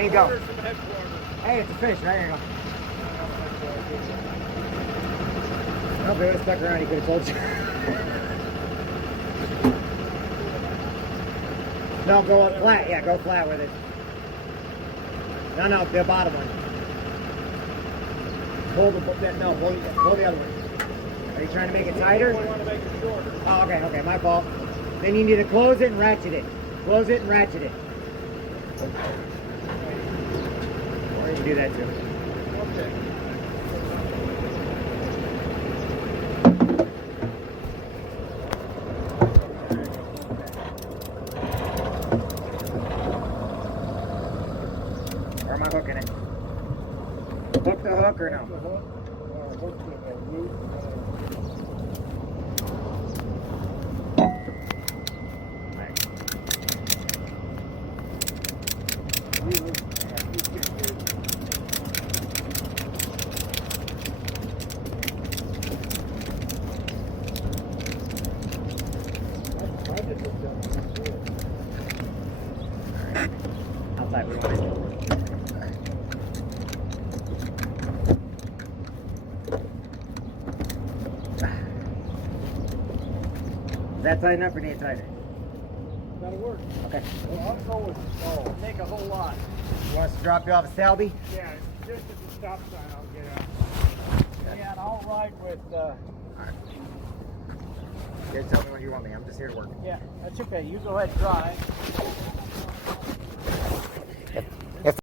There you go. Hey, it's a fish. There you go. Oh, if it was stuck around, he could have told you. No, go up flat. Yeah, go flat with it. No, the bottom one. Hold the other one. Are you trying to make it tighter? I want to make it shorter. Oh, okay, my fault. Then you need to close it and ratchet it. Close it and ratchet it. Or you can do that too. Okay. Where am I hooking it? Hook the hook or no? Hook the root. Outside we want it. Is that tight enough or need it tighter? That'll work. Okay. Well, I'll go with small. Make a whole lot. You want us to drop you off a Selby? Yeah, just at the stop sign I'll get out. Yeah, and I'll ride with, Alright. You tell me when you want me. I'm just here to work. yeah, that's okay. You go ahead and drive.